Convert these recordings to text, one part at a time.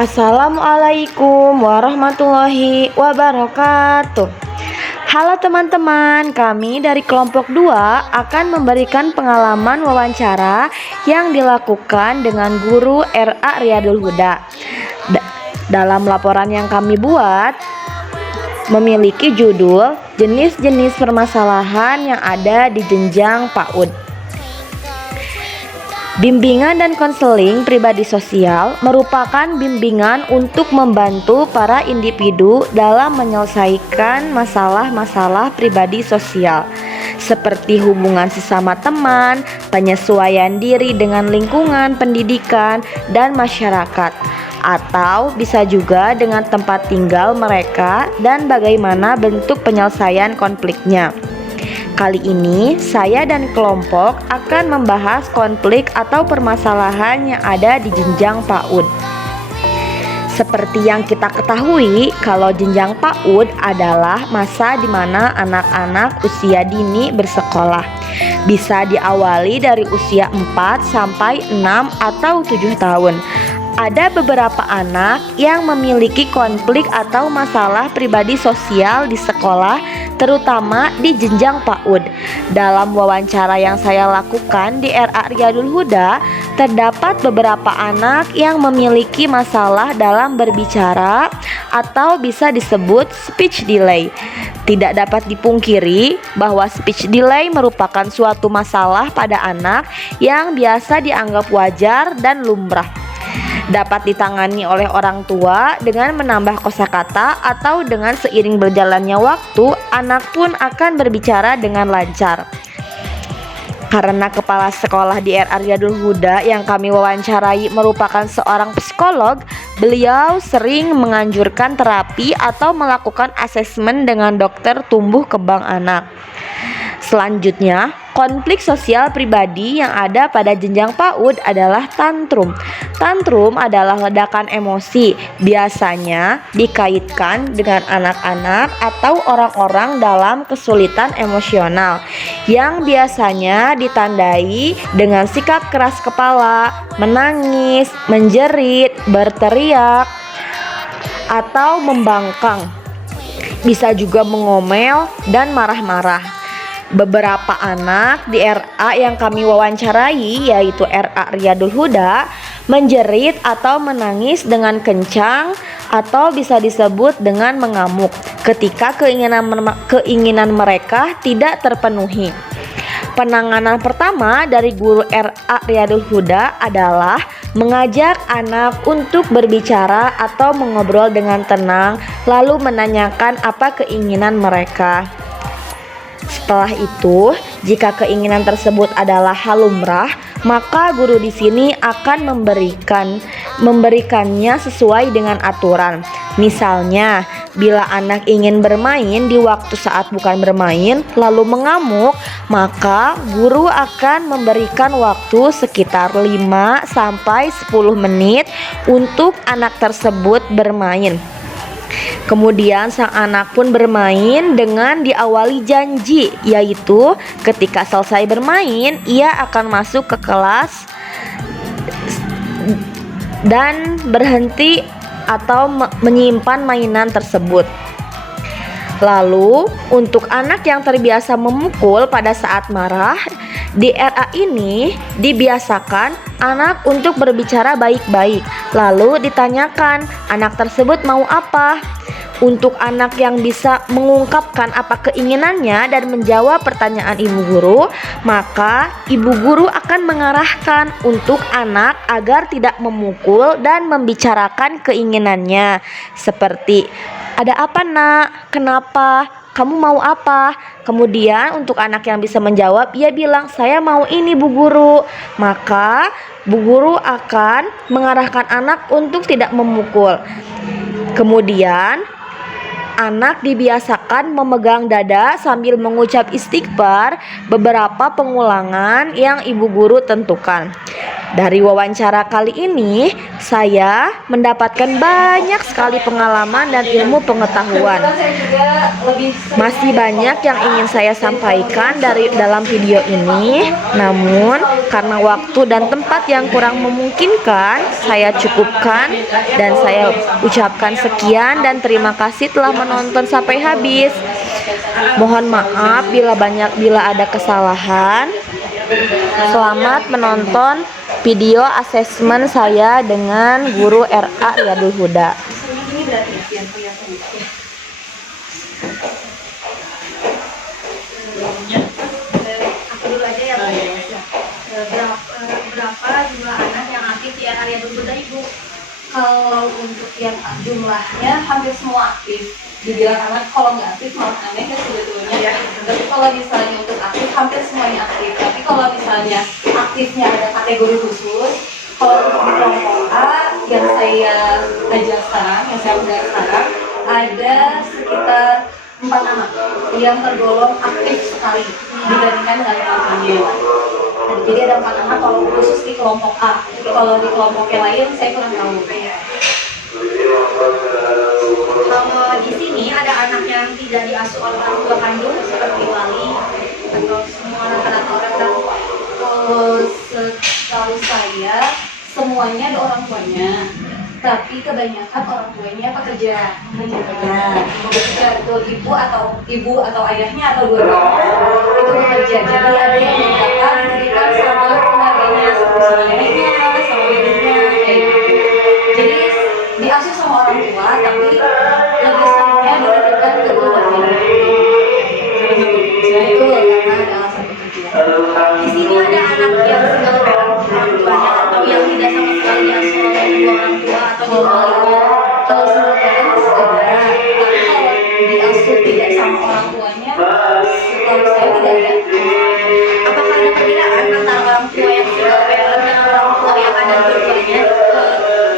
Assalamualaikum warahmatullahi wabarakatuh. Halo teman-teman, kami dari kelompok 2 akan memberikan pengalaman wawancara yang dilakukan dengan guru RA Riyadul Huda. Dalam laporan yang kami buat memiliki judul jenis-jenis permasalahan yang ada di jenjang PAUD. Bimbingan dan konseling pribadi sosial merupakan bimbingan untuk membantu para individu dalam menyelesaikan masalah-masalah pribadi sosial, seperti hubungan sesama teman, penyesuaian diri dengan lingkungan pendidikan dan masyarakat, atau bisa juga dengan tempat tinggal mereka dan bagaimana bentuk penyelesaian konfliknya. Kali ini saya dan kelompok akan membahas konflik atau permasalahan yang ada di jenjang PAUD. Seperti yang kita ketahui, kalau jenjang PAUD adalah masa di mana anak-anak usia dini bersekolah. Bisa diawali dari usia 4 sampai 6 atau 7 tahun. Ada beberapa anak yang memiliki konflik atau masalah pribadi sosial di sekolah, terutama di jenjang PAUD. Dalam wawancara yang saya lakukan di RA Riyadul Huda, terdapat beberapa anak yang memiliki masalah dalam berbicara atau bisa disebut speech delay. Tidak dapat dipungkiri bahwa speech delay merupakan suatu masalah pada anak yang biasa dianggap wajar dan lumrah. Dapat ditangani oleh orang tua dengan menambah kosakata atau dengan seiring berjalannya waktu, anak pun akan berbicara dengan lancar. Karena kepala sekolah di RA Riyadul Huda yang kami wawancarai merupakan seorang psikolog, beliau sering menganjurkan terapi atau melakukan asesmen dengan dokter tumbuh kembang anak. Selanjutnya, konflik sosial pribadi yang ada pada jenjang PAUD adalah tantrum. Tantrum adalah ledakan emosi, biasanya dikaitkan dengan anak-anak atau orang-orang dalam kesulitan emosional, yang biasanya ditandai dengan sikap keras kepala, menangis, menjerit, berteriak, atau membangkang. Bisa juga mengomel dan marah-marah. Beberapa anak di RA yang kami wawancarai, yaitu RA Riyadul Huda, menjerit atau menangis dengan kencang atau bisa disebut dengan mengamuk ketika keinginan mereka tidak terpenuhi. Penanganan pertama dari guru RA Riyadul Huda adalah mengajak anak untuk berbicara atau mengobrol dengan tenang, lalu menanyakan apa keinginan mereka. Setelah itu, jika keinginan tersebut adalah hal lumrah, maka guru di sini akan memberikannya sesuai dengan aturan. Misalnya, bila anak ingin bermain di waktu saat bukan bermain lalu mengamuk, maka guru akan memberikan waktu sekitar 5 sampai 10 menit untuk anak tersebut bermain. Kemudian sang anak pun bermain dengan diawali janji, yaitu ketika selesai bermain ia akan masuk ke kelas dan berhenti atau menyimpan mainan tersebut. Lalu untuk anak yang terbiasa memukul pada saat marah, di RA ini dibiasakan anak untuk berbicara baik-baik, lalu ditanyakan anak tersebut mau apa. Untuk anak yang bisa mengungkapkan apa keinginannya dan menjawab pertanyaan ibu guru, maka ibu guru akan mengarahkan untuk anak agar tidak memukul dan membicarakan keinginannya, seperti ada apa nak, kenapa, kamu mau apa. Kemudian untuk anak yang bisa menjawab, ia bilang saya mau ini bu guru, maka bu guru akan mengarahkan anak untuk tidak memukul. Kemudian anak dibiasakan memegang dada sambil mengucap istighfar beberapa pengulangan yang ibu guru tentukan. Dari wawancara kali ini, saya mendapatkan banyak sekali pengalaman dan ilmu pengetahuan. Masih banyak yang ingin saya sampaikan dalam video ini, namun karena waktu dan tempat yang kurang memungkinkan, saya cukupkan dan saya ucapkan sekian dan terima kasih telah menonton sampai habis. Mohon maaf bila ada kesalahan. Selamat menonton video asesmen saya dengan guru RA Riyadul Huda. Berapa jumlah anak yang aktif di RA Riyadul Huda, Ibu? Kalau untuk yang jumlahnya hampir semua aktif. Dibilang anak kalau nggak aktif malah aneh ya sebetulnya. Ya. Tapi kalau misalnya untuk aktif hampir semuanya aktif. Tapi kalau misalnya aktifnya ada kategori khusus, kalau untuk di kelompok A yang saya ajar sekarang, yang saya udah sekarang, ada sekitar 4 anak yang tergolong aktif sekali dibandingkan dengan lainnya. Jadi ada 4 anak kalau khusus di kelompok A. Kalau di kelompok yang lain saya kurang tahu. Kalau di sini ada anak yang tidak diasuh oleh orang tua kandung seperti wali atau semua rata-rata orang tua. Kalau setahu saya semuanya ada orang tuanya, tapi kebanyakan orang tuanya pekerja. Bekerja itu ibu atau ayahnya atau dua-duanya itu bekerja. Jadi ada yang mendapatkan pendidikan sama keluarganya, sama neneknya, sama ibunya, kayak gitu. Jadi diasuh sama orang tua, tapi lebih seringnya diberikan ke keluarganya. Itu karena ada alasan bekerja. Di sini ada anak yang single parent orang tuanya atau yang tidak sama sekali diasuh oleh kedua orang tua atau dua-duanya. Kalau single parent ada, tapi kalau diasuh tidak sama orang tuanya, setahu saya tidak ada. Apakah ada perbedaan antara orang tua yang single parent dan orang tua yang ada dua-duanya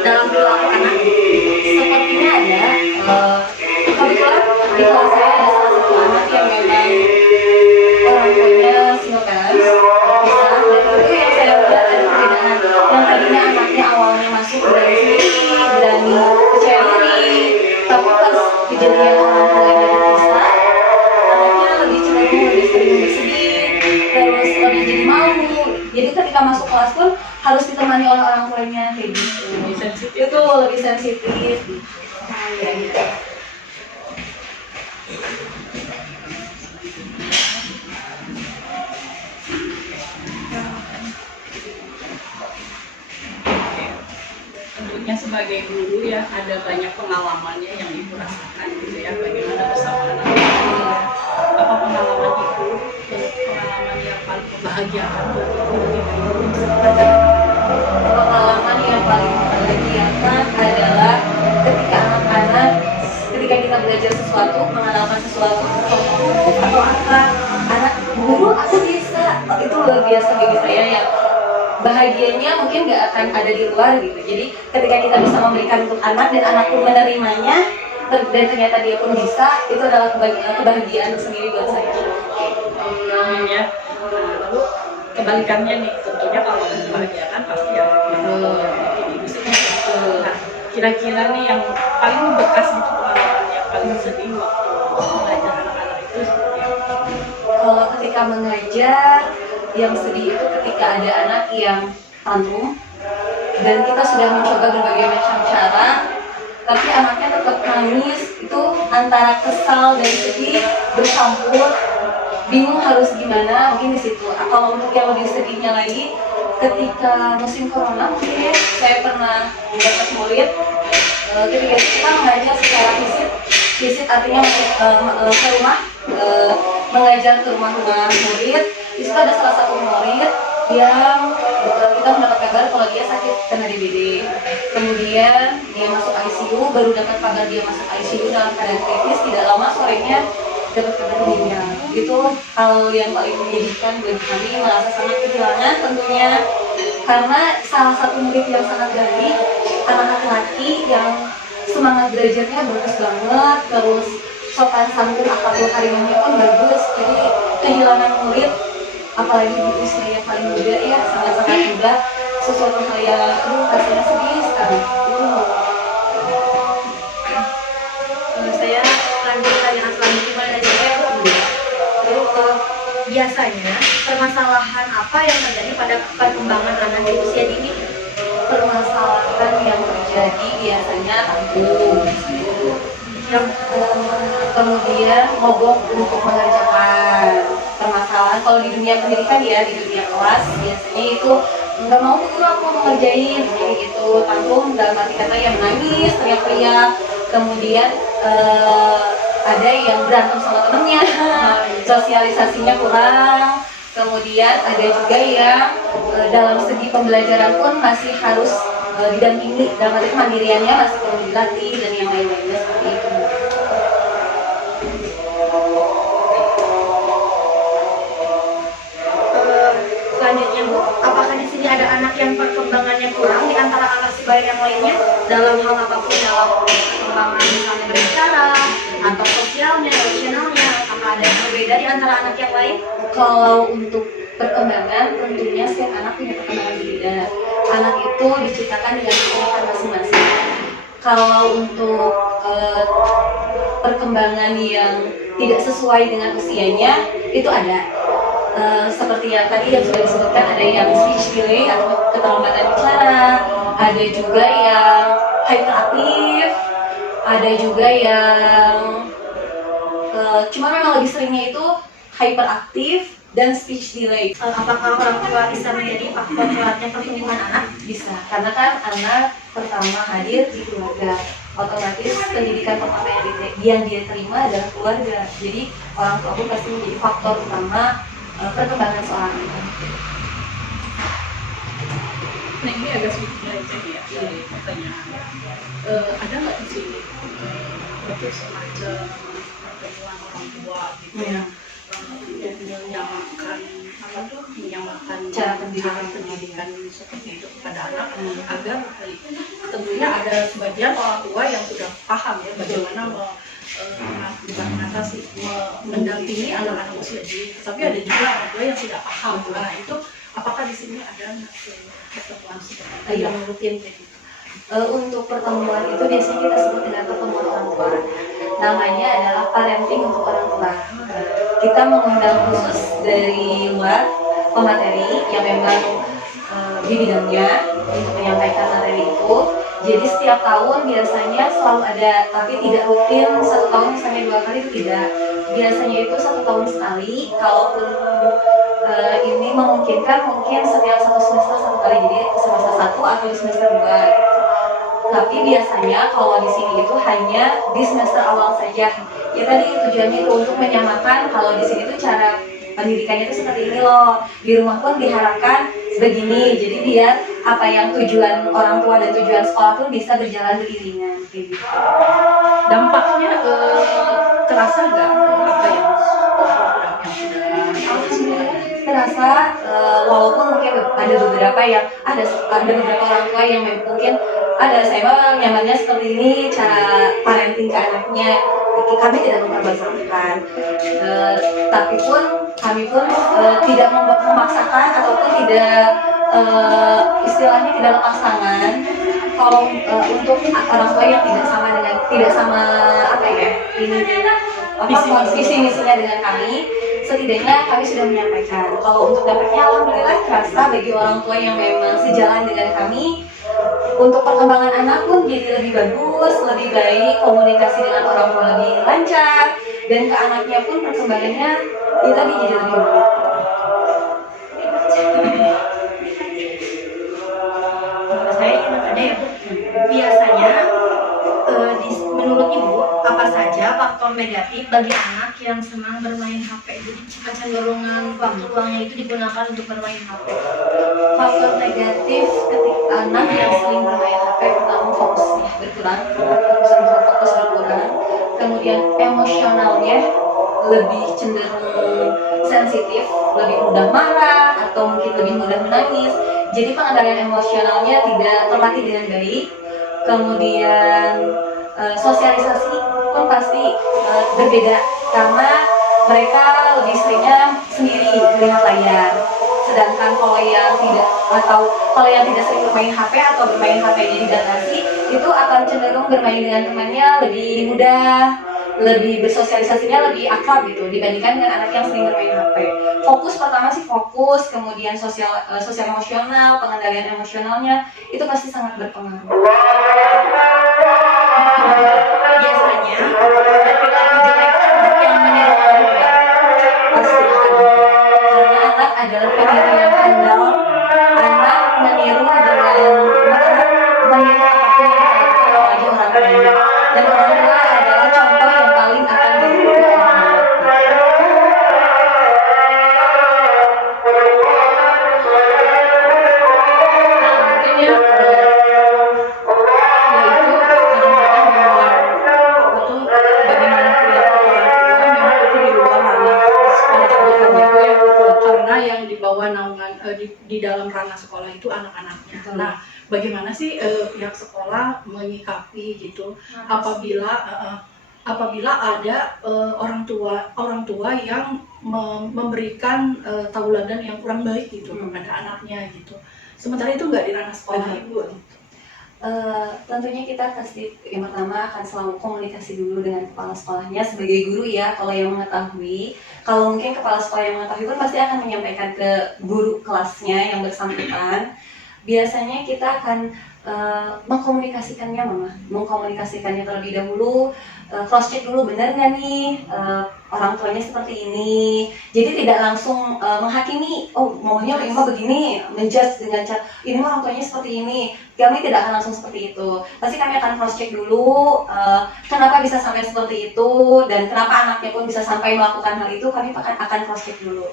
dalam perilaku anak? Sepertinya ada. Kebetulan di kelas saya ada salah satu anak yang memang orang tuanya single parent, dan itu yang saya lihat ada perbedaan. Yang tadinya anaknya awalnya masuk berani sendiri, berani percaya diri, tapi pas kejadian orang tuanya berpisah, anaknya lebih cenderung lebih sering bersedih, terus lebih jadi malu. Jadi ketika masuk kelas pun harus ditemani oleh orang tuanya kayak gitu. Itu lebih sensitif. Kayak gitu. Tentunya sebagai guru ya ada banyak pengalamannya yang ibu rasakan gitu ya, bagaimana bersama anak-anak ya. Apa pengalaman ibu, pengalaman yang paling membahagiakan buat ibu ketika ibu bersama anak-anak? Pengalaman yang paling membahagiakan adalah ketika kita belajar sesuatu, mengenalkan sesuatu atau anak guru aku bisa, itu luar biasa bagi saya ya. Bahagianya mungkin nggak akan ada di luar gitu. Jadi ketika kita bisa memberikan untuk anak dan anak pun menerimanya dan ternyata dia pun bisa, itu adalah kebahagiaan sendiri buat saya. Amin ya. Lalu kebalikannya nih, tentunya kalau membahagiakan pasti ya ibu sedih. Nah, kira-kira nih yang paling membekas gitu, pengalaman yang paling sedih waktu mengajar anak-anak itu seperti apa? Kalau ketika mengajar, yang sedih itu ketika ada anak yang tantrum dan kita sudah mencoba berbagai macam cara, tapi anaknya tetap nangis. Itu antara kesal dan sedih bercampur, bingung harus gimana. Mungkin di situ. Kalau untuk yang lebih sedihnya lagi, ketika musim corona mungkin ya, saya pernah dapat murid ketika kita mengajar secara visit artinya ke rumah, mengajar ke rumah-rumah murid. Di situ ada salah satu murid yang kita mendapat kabar kalau dia sakit kena DBD. Kemudian dia masuk ICU, baru dapat kabar dia masuk ICU dalam keadaan kritis, tidak lama sorenya dapat kabar meninggal. Itu hal yang paling menyedihkan bagi kami, merasa sangat kehilangan tentunya, karena salah satu murid yang sangat baik, anak laki-laki yang semangat belajarnya bagus banget, terus sopan santun akhlakul karimahnya pun bagus. Jadi kehilangan murid, apalagi di usia yang paling muda ya, sangat-sangat muda, sesuatu hal yang rasanya sedih sekali. Saya lanjut pertanyaan selanjutnya pada saya biasanya permasalahan apa yang terjadi pada perkembangan anak di usia dini? Permasalahan yang terjadi biasanya tanggung, kemudian mogok untuk mengerjakan. Permasalahan kalau di dunia pendidikan ya, di dunia kelas biasanya itu nggak mau tuh aku mau ngerjain kayak gitu, tanggung dalam arti kata yang menangis, teriak-teriak, kemudian ada yang berantem sama temennya, sosialisasinya kurang, kemudian ada juga yang dalam segi pembelajaran pun masih harus didampingi, dalam arti kemandiriannya masih perlu dilatih dan yang lain-lainnya seperti itu. Selanjutnya Bu, apakah di sini ada anak yang perkembangannya kurang di antara anak sebaya yang lainnya dalam hal apapun, dalam perkembangan misalnya berbicara atau sosialnya, emosionalnya, apakah ada yang berbeda di antara anak yang lain? Kalau untuk perkembangan tentunya setiap anak punya perkembangan berbeda. Anak itu diciptakan dengan keunikan masing-masing. Kalau untuk perkembangan yang tidak sesuai dengan usianya itu ada. Seperti yang tadi yang sudah disebutkan, ada yang speech delay atau keterlambatan bicara, ada juga yang hyperaktif, ada juga yang cuma memang lebih seringnya itu hyperaktif dan speech delay. Apakah orang tua bisa menjadi faktor telatnya pertumbuhan anak? Bisa, karena kan anak pertama hadir di keluarga, otomatis pendidikan pertama yang dia terima adalah keluarga. Jadi orang tua pun pasti menjadi faktor utama perkembangan seorang anak. Nah ini agak sedikit melenceng ya dari pertanyaan. Ada nggak di sini untuk semacam pertemuan orang tua gitu yang menyamakan apa tuh, menyamakan Cara pendidikan seperti itu kepada anak agar tentunya ada sebagian orang tua yang sudah paham ya bagaimana mengatasi, mendampingi anak-anak usia dini, tapi ada juga orang tua yang tidak paham. Nah itu apakah di sini ada pertemuan seperti yang rutin kayak gitu? Untuk pertemuan itu biasanya kita sebut dengan pertemuan orang tua. Namanya adalah parenting untuk orang tua. Kita mengundang khusus dari luar pemateri yang memang di bidangnya untuk menyampaikan materi itu. Jadi setiap tahun biasanya selalu ada, tapi tidak rutin satu tahun misalnya 2 kali, itu tidak. Biasanya itu 1 tahun sekali. Kalaupun ini memungkinkan, mungkin setiap 1 semester 1 kali, jadi semester 1 atau di semester 2. Tapi biasanya kalau di sini itu hanya di semester awal saja. Ya tadi tujuannya itu untuk menyamakan kalau di sini tuh cara pendidikannya itu seperti ini loh. Di rumah pun diharapkan begini. Jadi biar apa yang tujuan orang tua dan tujuan sekolah pun bisa berjalan beriringan kayak gitu. Dampaknya terasa nggak apa yang program yang sudah Terasa walaupun mungkin ada beberapa orang tua yang mungkin ada saya mah nyamannya seperti ini cara parenting ke anaknya, kami tidak mempermasalahkan, tapi pun kami pun tidak memaksakan ataupun tidak istilahnya tidak lepas tangan kalau untuk orang tua yang tidak sama apa ya visi misinya dengan kami. Setidaknya kami sudah menyampaikan kalau untuk dampaknya alhamdulillah terasa bagi orang tua yang memang sejalan dengan kami. Untuk perkembangan anak pun jadi lebih bagus, lebih baik, komunikasi dengan orang tua lebih lancar, dan ke anaknya pun perkembangannya ya tadi jadi lebih baik. Saya ingin bertanya ya Bu, biasanya menurut Ibu apa saja faktor negatif bagi anak yang senang bermain HP? Jadi kecenderungan waktu luangnya itu digunakan untuk bermain HP. Faktor negatif ketika anak yang sering bermain HP, pertama fokusnya berkurang, fokus berkurang, kemudian emosionalnya lebih cenderung sensitif, lebih mudah marah atau mungkin lebih mudah menangis. Jadi pengendalian emosionalnya tidak terlatih dengan baik. Kemudian sosialisasi pun pasti berbeda karena mereka lebih seringnya sendiri melihat layar. Sedangkan kalau yang tidak sering bermain HP atau bermain HP-nya dibatasi, itu akan cenderung bermain dengan temannya lebih mudah, lebih bersosialisasinya lebih akrab gitu dibandingkan dengan anak yang sering bermain HP. Fokus pertama sih fokus, kemudian sosial emosional, pengendalian emosionalnya itu pasti sangat berpengaruh. Biasanya perilaku jelek anak yang meniru orang baik. Pasti ada. Karena anak adalah peniru yang handal. Anak meniru meniru apapun yang dilakukan oleh orang tuanya. Dan orang tua adalah contoh yang paling akan ditiru oleh anak. Mungkin ya, itu kadang-kadang di luar itu bagaimana perilaku orang tua memang itu di luar ranah sekolah juga gitu ya, karena yang dibawa naungan di dalam ranah sekolah itu anak-anaknya. Betul. Nah, bagaimana sih pihak sekolah menyikapi gitu apabila ada orang tua yang memberikan tauladan yang kurang baik gitu kepada anaknya gitu. Sementara itu nggak di ranah sekolah ibu. Tentunya kita pasti yang pertama akan selalu komunikasi dulu dengan kepala sekolahnya sebagai guru ya, kalau yang mengetahui. Kalau mungkin kepala sekolah yang mengetahui pun pasti akan menyampaikan ke guru kelasnya yang bersangkutan. Biasanya kita akan mengkomunikasikannya mengkomunikasikannya terlebih dahulu, cross check dulu benar nggak nih orang tuanya seperti ini. Jadi tidak langsung menghakimi, oh maunya Ima begini, menjudge dengan cara ini orang tuanya seperti ini. Kami tidak akan langsung seperti itu. Pasti kami akan cross check dulu kenapa bisa sampai seperti itu dan kenapa anaknya pun bisa sampai melakukan hal itu. Kami akan cross check dulu.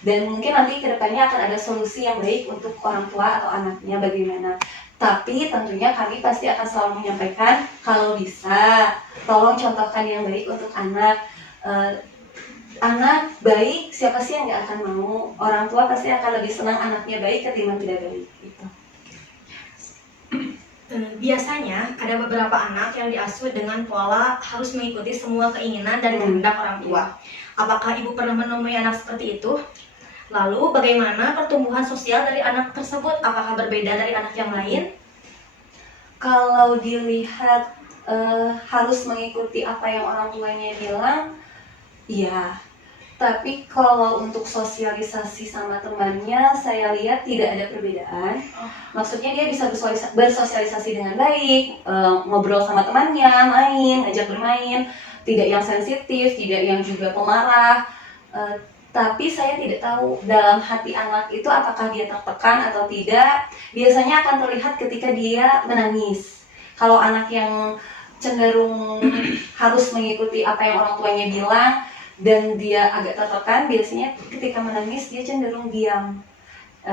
Dan mungkin nanti kedepannya akan ada solusi yang baik untuk orang tua atau anaknya bagaimana. Tapi tentunya kami pasti akan selalu menyampaikan kalau bisa tolong contohkan yang baik untuk anak. Anak baik, siapa sih yang nggak akan mau? Orang tua pasti akan lebih senang anaknya baik ketimbang tidak baik gitu. Biasanya ada beberapa anak yang diasuh dengan pola harus mengikuti semua keinginan dan kehendak orang tua. Apakah ibu pernah menemui anak seperti itu? Lalu bagaimana pertumbuhan sosial dari anak tersebut? Apakah berbeda dari anak yang lain? Kalau dilihat harus mengikuti apa yang orang tuanya bilang, iya. Tapi kalau untuk sosialisasi sama temannya, saya lihat tidak ada perbedaan. Maksudnya dia bisa bersosialisasi dengan baik, ngobrol sama temannya, main, ajak bermain, tidak yang sensitif, tidak yang juga pemarah. Tapi saya tidak tahu dalam hati anak itu apakah dia tertekan atau tidak. Biasanya akan terlihat ketika dia menangis. Kalau anak yang cenderung harus mengikuti apa yang orang tuanya bilang dan dia agak tertekan, biasanya ketika menangis dia cenderung diam.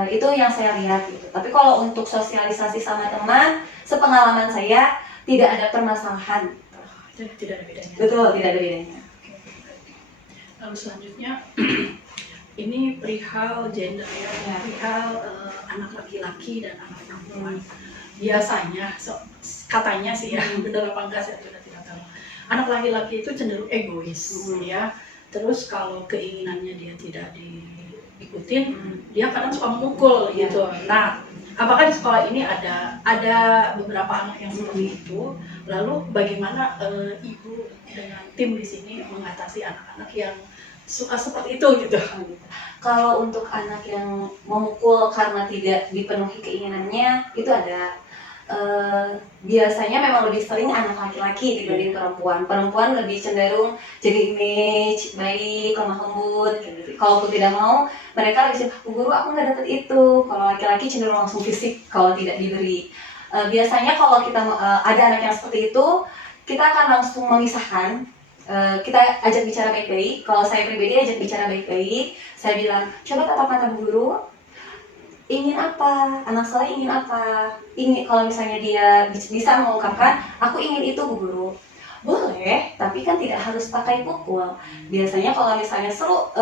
Itu yang saya lihat gitu. Tapi kalau untuk sosialisasi sama teman, sepengalaman saya tidak ada permasalahan. Tidak ada bedanya. Betul, tidak ada bedanya. Lalu selanjutnya ini perihal gender ya, perihal anak laki-laki dan anak perempuan. Biasanya katanya sih ya, benar apa enggak saya tidak tahu. Anak laki-laki itu cenderung egois ya. Terus kalau keinginannya dia tidak diikutin, dia kadang suka memukul gitu. Nah, apakah di sekolah ini ada beberapa anak yang seperti itu? Lalu bagaimana ibu dengan tim di sini mengatasi anak-anak yang suka seperti itu gitu? Kalau untuk anak yang memukul karena tidak dipenuhi keinginannya, itu ada. Biasanya memang lebih sering anak laki-laki dibanding perempuan. Perempuan lebih cenderung jadi image baik, lemah lembut gitu. Kalaupun tidak mau, mereka lebih cenderung, guru aku nggak dapet itu. Kalau laki-laki cenderung langsung fisik kalau tidak diberi. Biasanya kalau kita ada anak yang seperti itu, kita akan langsung memisahkan. Kita ajak bicara baik-baik. Kalau saya pribadi ajak bicara baik-baik, saya bilang coba tatap mata Bu Guru, ingin apa, anak saya ingin apa, kalau misalnya dia bisa mengungkapkan aku ingin itu Bu Guru, boleh, tapi kan tidak harus pakai pukul. Biasanya kalau misalnya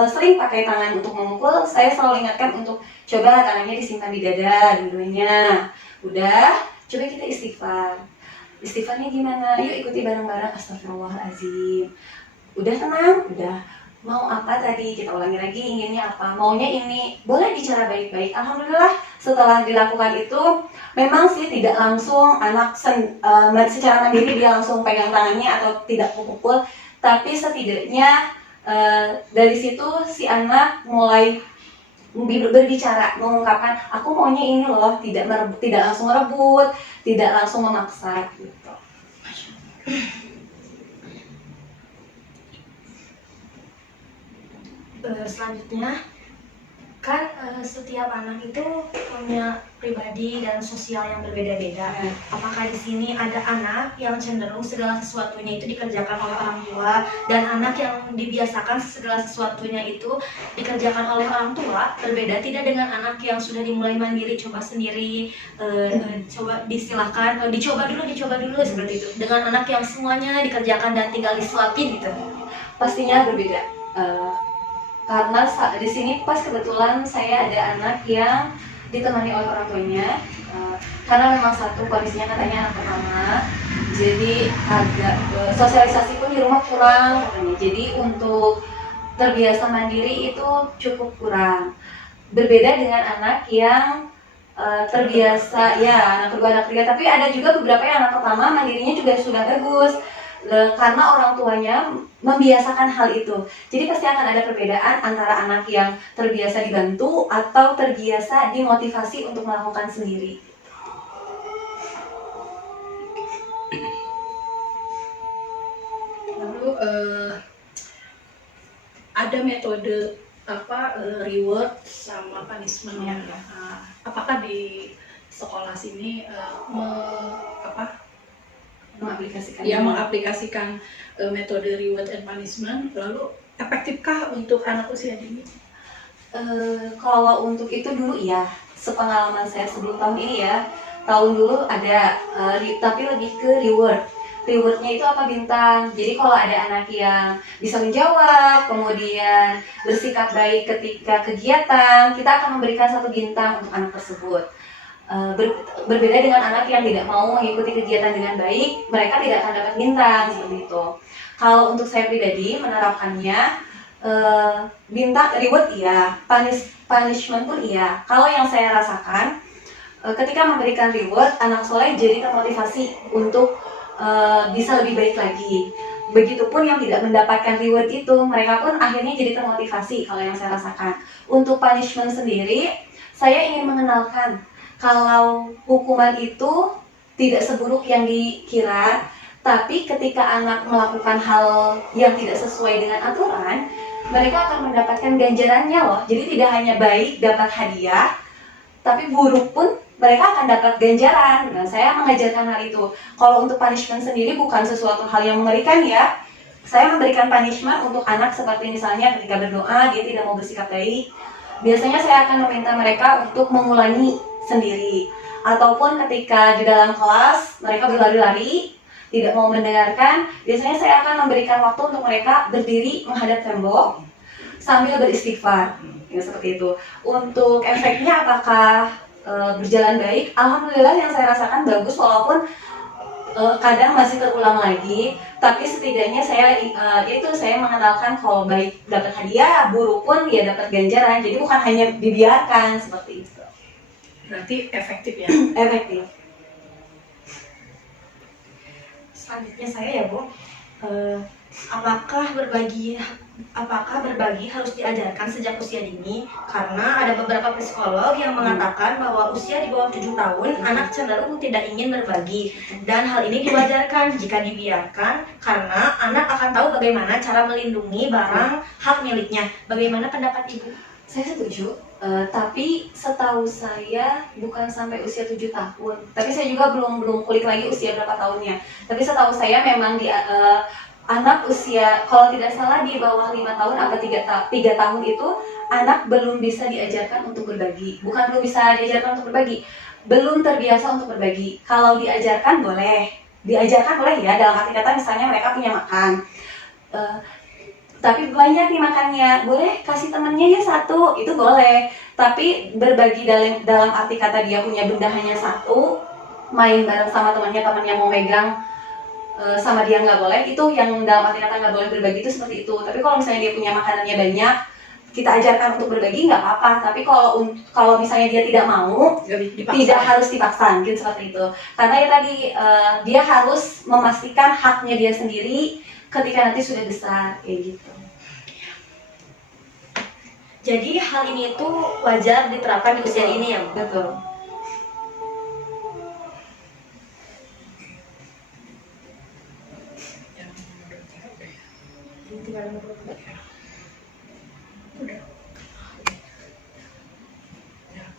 sering pakai tangan untuk memukul, saya selalu ingatkan untuk coba tangannya disimpan di dada dua-duanya. Udah, coba kita istighfar. Istighfarnya gimana? Yuk ikuti bareng-bareng, astagfirullahaladzim. Udah tenang? Udah. mau apa tadi, kita ulangi lagi inginnya apa, maunya ini, boleh bicara baik-baik. Alhamdulillah setelah dilakukan itu memang sih tidak langsung anak secara mandiri dia langsung pegang tangannya atau tidak pukul, tapi setidaknya dari situ si anak mulai berbicara, mengungkapkan aku maunya ini loh, tidak langsung merebut, tidak langsung memaksa gitu. Selanjutnya kan setiap anak itu punya pribadi dan sosial yang berbeda-beda. Apakah di sini ada anak yang cenderung segala sesuatunya itu dikerjakan oleh orang tua dan anak yang dibiasakan segala sesuatunya itu dikerjakan oleh orang tua, berbeda tidak dengan anak yang sudah dimulai mandiri, coba sendiri, coba disilahkan, dicoba dulu seperti itu, dengan anak yang semuanya dikerjakan dan tinggal disuapin gitu? Pastinya berbeda. Karena di sini pas kebetulan saya ada anak yang ditemani oleh orang tuanya, karena memang satu kondisinya katanya anak pertama, jadi agak sosialisasi pun di rumah kurang katanya. Jadi untuk terbiasa mandiri itu cukup kurang. Berbeda dengan anak yang terbiasa, ya anak kedua, anak ketiga, tapi ada juga beberapa yang anak pertama mandirinya juga sudah bagus. Karena orang tuanya membiasakan hal itu. Jadi pasti akan ada perbedaan antara anak yang terbiasa dibantu atau terbiasa dimotivasi untuk melakukan sendiri. Lalu ada metode reward sama punishment ya. Apakah di sekolah sini mengaplikasikan metode reward and punishment, lalu efektifkah untuk anak usia dini? Kalau untuk itu dulu ya, sepengalaman saya sebelum tahun ini ya, tahun dulu ada, tapi lebih ke reward. Rewardnya itu apa, bintang. Jadi kalau ada anak yang bisa menjawab, kemudian bersikap baik ketika kegiatan, kita akan memberikan 1 bintang untuk anak tersebut. Berbeda dengan anak yang tidak mau mengikuti kegiatan dengan baik, mereka tidak akan dapat bintang seperti itu. Kalau untuk saya pribadi menerapkannya, bintang reward iya, punishment pun iya. Kalau yang saya rasakan, ketika memberikan reward, anak soleh jadi termotivasi untuk bisa lebih baik lagi. Begitupun yang tidak mendapatkan reward itu, mereka pun akhirnya jadi termotivasi. Kalau yang saya rasakan, untuk punishment sendiri, saya ingin mengenalkan kalau hukuman itu tidak seburuk yang dikira, tapi ketika anak melakukan hal yang tidak sesuai dengan aturan, mereka akan mendapatkan ganjarannya loh. Jadi tidak hanya baik dapat hadiah, tapi buruk pun mereka akan dapat ganjaran. Nah, saya mengajarkan hal itu. Kalau untuk punishment sendiri bukan sesuatu hal yang mengerikan ya. Saya memberikan punishment untuk anak seperti misalnya ketika berdoa dia tidak mau bersikap baik. Biasanya saya akan meminta mereka untuk mengulangi sendiri, ataupun ketika di dalam kelas mereka berlari-lari tidak mau mendengarkan, biasanya saya akan memberikan waktu untuk mereka berdiri menghadap tembok sambil beristighfar, ya seperti itu. Untuk efeknya apakah berjalan baik? Alhamdulillah yang saya rasakan bagus, walaupun kadang masih terulang lagi, tapi setidaknya saya mengenalkan kalau baik dapat hadiah, buruk pun ya dapat ganjaran, jadi bukan hanya dibiarkan seperti itu. Berarti efektif ya? Efektif. Selanjutnya saya ya Bu, apakah berbagi harus diajarkan sejak usia dini? Karena ada beberapa psikolog yang mengatakan bahwa usia di bawah 7 tahun anak cenderung tidak ingin berbagi, dan hal ini diwajarkan jika dibiarkan karena anak akan tahu bagaimana cara melindungi barang hak miliknya. Bagaimana pendapat Ibu? Saya setuju, tapi setahu saya bukan sampai usia 7 tahun. Tapi saya juga belum kulik lagi usia berapa tahunnya. Tapi setahu saya memang di anak usia, kalau tidak salah di bawah 5 tahun atau 3 tahun itu anak belum bisa diajarkan untuk berbagi. Bukan belum bisa diajarkan untuk berbagi, belum terbiasa untuk berbagi. Kalau diajarkan boleh ya, dalam arti kata misalnya mereka punya makan. Tapi banyak nih makannya, boleh kasih temennya ya 1, itu boleh. Tapi berbagi dalam arti kata dia punya benda hanya 1, main bareng sama temannya mau megang sama dia nggak boleh, itu yang dalam arti kata nggak boleh berbagi itu seperti itu. Tapi kalau misalnya dia punya makanannya banyak, kita ajarkan untuk berbagi nggak apa-apa. Tapi kalau misalnya dia tidak mau, tidak harus dipaksa, mungkin seperti itu. Karena ya tadi dia harus memastikan haknya dia sendiri ketika nanti sudah besar kayak gitu. Jadi hal ini itu wajar diterapkan di usia ini ya, Bu? Betul.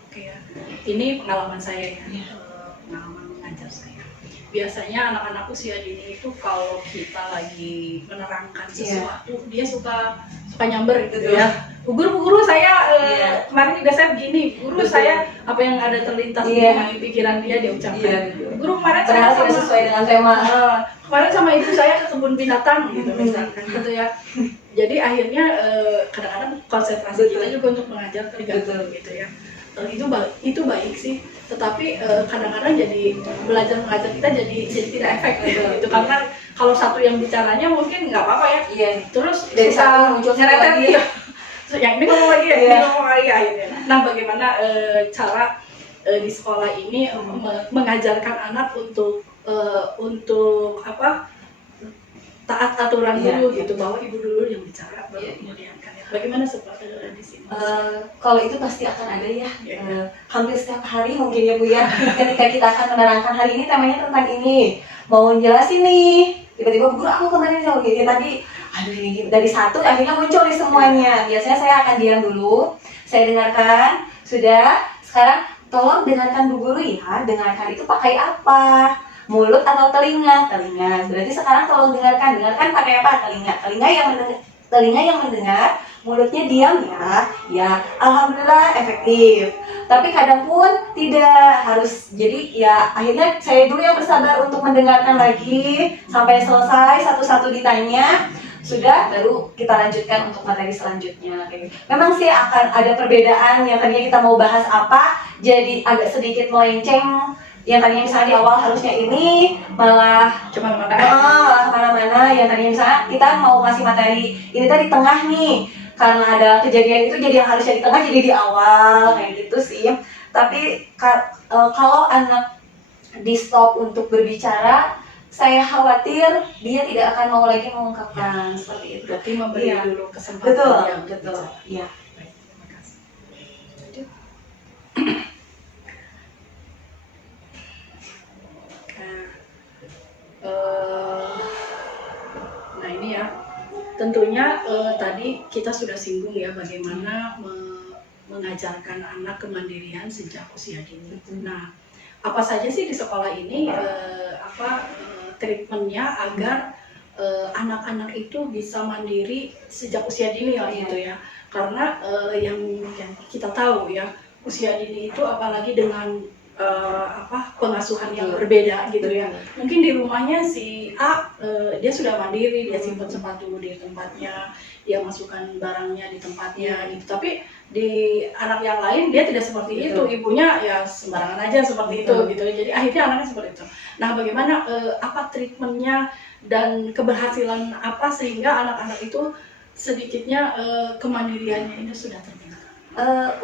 Oke ya. Ini pengalaman saya ya, pengalaman mengajar saya. Biasanya anak-anak usia dini itu kalau kita lagi menerangkan sesuatu, dia suka nyamber gitu ya. Guru saya kemarin juga saya begini, guru saya apa yang ada terlintas di pikiran dia ucapkan. Guru kemarin saya tidak sesuai dengan tema. Kemarin sama ibu saya ke kebun binatang gitu misalkan gitu ya. Jadi akhirnya kadang-kadang konsentrasi kita juga untuk mengajar terganggu gitu ya. Itu baik sih, tetapi kadang-kadang jadi belajar mengajar kita jadi tidak efektif gitu karena kalau satu yang bicaranya mungkin nggak apa-apa ya. Iya. Terus dari satu muncul satu lagi. Yang ini ngomong lagi ya, ini ngomong lagi akhirnya. Nah, bagaimana cara di sekolah ini mengajarkan anak untuk apa? Taat aturan dulu gitu, bahwa ibu dulu yang bicara baru kemudian kan. Bagaimana seperti di sini? Kalau itu pasti akan ada ya, hampir setiap hari mungkin ya Bu ya. Ketika kita akan menerangkan hari ini temanya tentang ini, mau jelasin nih, tiba-tiba guru aku kemarin gini tadi, aduh ini dari satu akhirnya muncul nih semuanya. Biasanya saya akan diam dulu, saya dengarkan, sudah. Sekarang tolong dengarkan Bu Guru ya, dengarkan itu pakai apa? Mulut atau telinga? Telinga. Berarti sekarang tolong dengarkan pakai apa? Telinga yang mendengar, mulutnya diam ya. Ya, alhamdulillah efektif. Tapi kadang pun tidak harus. Jadi ya akhirnya saya dulu yang bersabar untuk mendengarkan lagi sampai selesai satu-satu ditanya. Sudah, baru kita lanjutkan untuk materi selanjutnya. Memang sih akan ada perbedaan yang tadinya kita mau bahas apa, jadi agak sedikit melenceng. Yang tadinya misalnya di awal harusnya ini malah kemana-mana. Yang tadinya misalnya kita mau ngasih materi ini tadi tengah nih, karena ada kejadian itu jadi yang harusnya di tengah jadi di awal kayak gitu sih. Tapi kalau anak di stop untuk berbicara, saya khawatir dia tidak akan mau lagi mengungkapkan seperti itu. Berarti memberi dulu kesempatan. Betul. Iya. Baik, terima kasih. Nah ini ya, tentunya tadi kita sudah singgung ya bagaimana mengajarkan anak kemandirian sejak usia dini. Nah, apa saja sih di sekolah ini treatmentnya agar anak-anak itu bisa mandiri sejak usia dini lah gitu ya. Karena yang kita tahu ya, usia dini itu apalagi dengan pengasuhan yang berbeda gitu ya. Mungkin di rumahnya si A dia sudah mandiri, dia simpan sepatu di tempatnya, dia masukkan barangnya di tempatnya gitu. Tapi di anak yang lain dia tidak seperti itu, ibunya ya sembarangan aja seperti itu gitu. Jadi akhirnya anaknya seperti itu. Nah, bagaimana apa treatmentnya dan keberhasilan apa sehingga anak-anak itu sedikitnya kemandiriannya ini sudah terbentuk?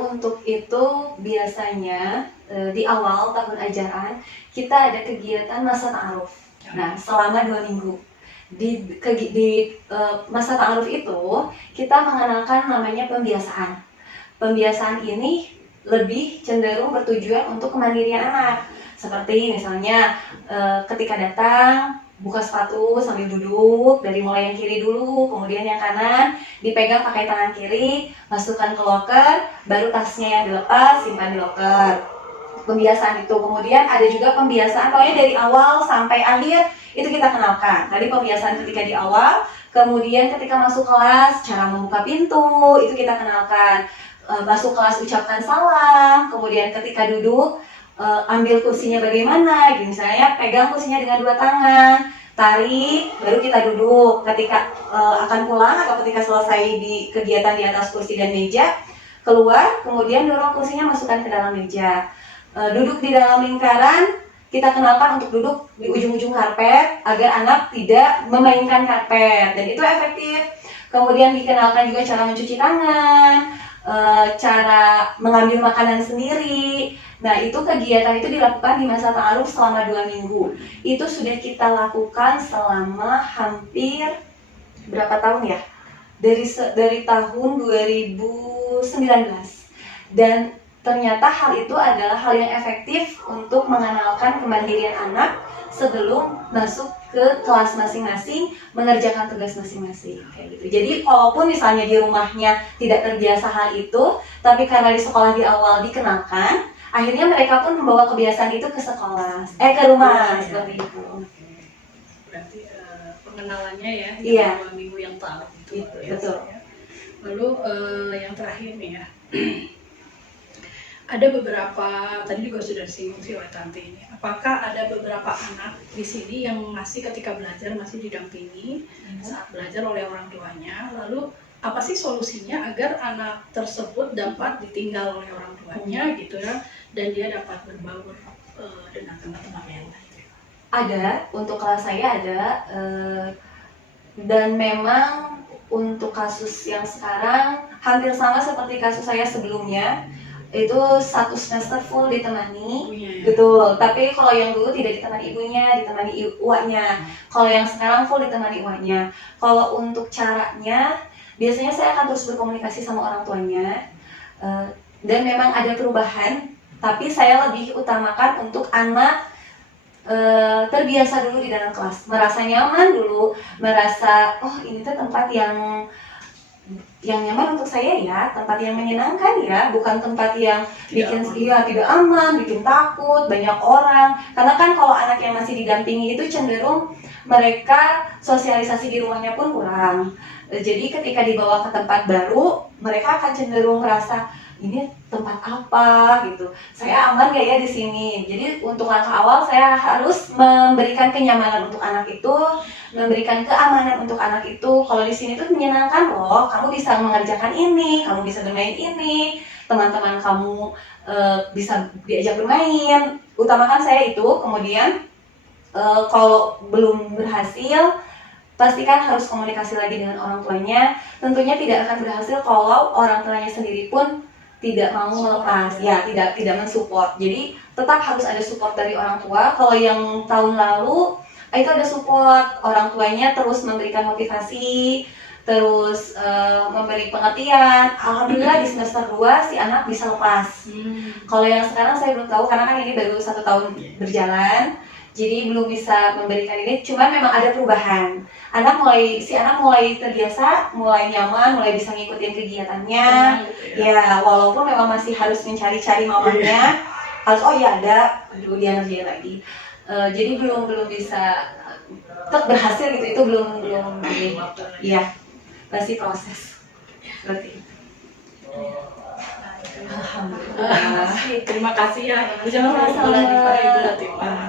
Untuk itu biasanya di awal tahun ajaran kita ada kegiatan masa ta'aruf. Nah, selama 2 minggu di masa ta'aruf itu kita mengenalkan namanya pembiasaan. Pembiasaan ini lebih cenderung bertujuan untuk kemandirian anak. Seperti misalnya ketika datang, buka sepatu sambil duduk, dari mulai yang kiri dulu, kemudian yang kanan dipegang pakai tangan kiri, masukkan ke loker, baru tasnya yang dilepas, simpan di loker. Pembiasaan itu. Kemudian ada juga pembiasaan, pokoknya dari awal sampai akhir itu kita kenalkan. Tadi pembiasaan ketika di awal, kemudian ketika masuk kelas, cara membuka pintu, itu kita kenalkan. Masuk kelas ucapkan salam, kemudian ketika duduk, ambil kursinya bagaimana, gitu. Misalnya pegang kursinya dengan 2 tangan, tarik, baru kita duduk. Ketika akan pulang atau ketika selesai di kegiatan di atas kursi dan meja, keluar, kemudian dorong kursinya masukkan ke dalam meja. Duduk di dalam lingkaran, kita kenalkan untuk duduk di ujung-ujung karpet agar anak tidak memainkan karpet, dan itu efektif. Kemudian dikenalkan juga cara mencuci tangan, cara mengambil makanan sendiri. Nah, itu kegiatan itu dilakukan di masa ta'aruf selama 2 minggu. Itu sudah kita lakukan selama hampir berapa tahun ya? Dari tahun 2019. Dan ternyata hal itu adalah hal yang efektif untuk mengenalkan kemandirian anak sebelum masuk ke kelas masing-masing, mengerjakan tugas masing-masing kayak gitu. Jadi walaupun misalnya di rumahnya tidak terbiasa hal itu, tapi karena di sekolah di awal dikenalkan, akhirnya mereka pun membawa kebiasaan itu ke sekolah, ke rumah, seperti itu. Berarti pengenalannya ya, Iya. 2 minggu yang lalu itu. Betul. Ya. Lalu yang terakhir nih ya, ada beberapa, tadi juga sudah disinggung sih oleh Tante ini, apakah ada beberapa anak di sini yang masih ketika belajar masih didampingi saat belajar oleh orang tuanya, lalu apa sih solusinya agar anak tersebut dapat ditinggal oleh orang tuanya gitu ya, dan dia dapat berbaur dengan teman-teman yang lain? Ada, untuk kelas saya ada, dan memang untuk kasus yang sekarang hampir sama seperti kasus saya sebelumnya, itu 1 semester full ditemani, betul. Tapi kalau yang dulu tidak ditemani ibunya, ditemani uaknya. Kalau yang sekarang full ditemani uaknya. Kalau untuk caranya, biasanya saya akan terus berkomunikasi sama orang tuanya, dan memang ada perubahan. Tapi saya lebih utamakan untuk anak terbiasa dulu di dalam kelas, merasa nyaman dulu, merasa oh ini tuh tempat yang nyaman untuk saya ya, tempat yang menyenangkan ya, bukan tempat yang tidak aman, bikin takut, banyak orang. Karena kan kalau anak yang masih didampingi itu cenderung mereka sosialisasi di rumahnya pun kurang. Jadi ketika dibawa ke tempat baru, mereka akan cenderung merasa ini tempat apa gitu, saya aman gak ya di sini. Jadi untuk langkah awal saya harus memberikan kenyamanan untuk anak itu, memberikan keamanan untuk anak itu. Kalau di sini tuh menyenangkan loh, kamu bisa mengerjakan ini, kamu bisa bermain ini, teman-teman kamu bisa diajak bermain. Utamakan saya itu. Kemudian kalau belum berhasil, pastikan harus komunikasi lagi dengan orang tuanya. Tentunya tidak akan berhasil kalau orang tuanya sendiri pun tidak mau melepas, ya tidak mensupport. Jadi tetap harus ada support dari orang tua. Kalau yang tahun lalu itu ada support, orang tuanya terus memberikan motivasi, terus memberi pengertian. Alhamdulillah di semester 2 si anak bisa lepas. Kalau yang sekarang saya belum tahu karena kan ini baru 1 tahun berjalan. Jadi belum bisa memberikan ini, cuman memang ada perubahan. Si anak mulai terbiasa, mulai nyaman, mulai bisa ngikutin kegiatannya. Ya, walaupun memang masih harus mencari-cari mamanya. Harus ada, aduh dia ngerjain lagi. Jadi belum bisa tetap berhasil gitu, itu belum ya, masih proses seperti itu. Alhamdulillah. Terima kasih ya. Jangan lupa